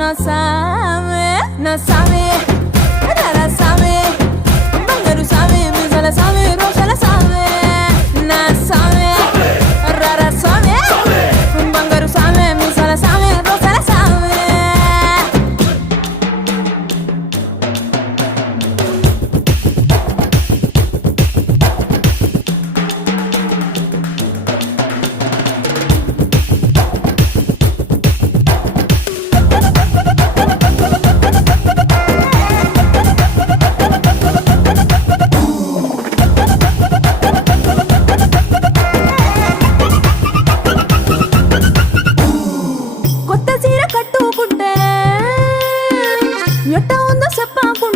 నా సామే నా సామే రారా సామే బంగారు సామే మిజల సామే రోజల సామే నా సామే రారా సామే బంగారు సామే మిజల సామే రోజల సామే కొత్త చీర కట్టుకుంటే ఎట్ట ఉందో చెప్పకుండా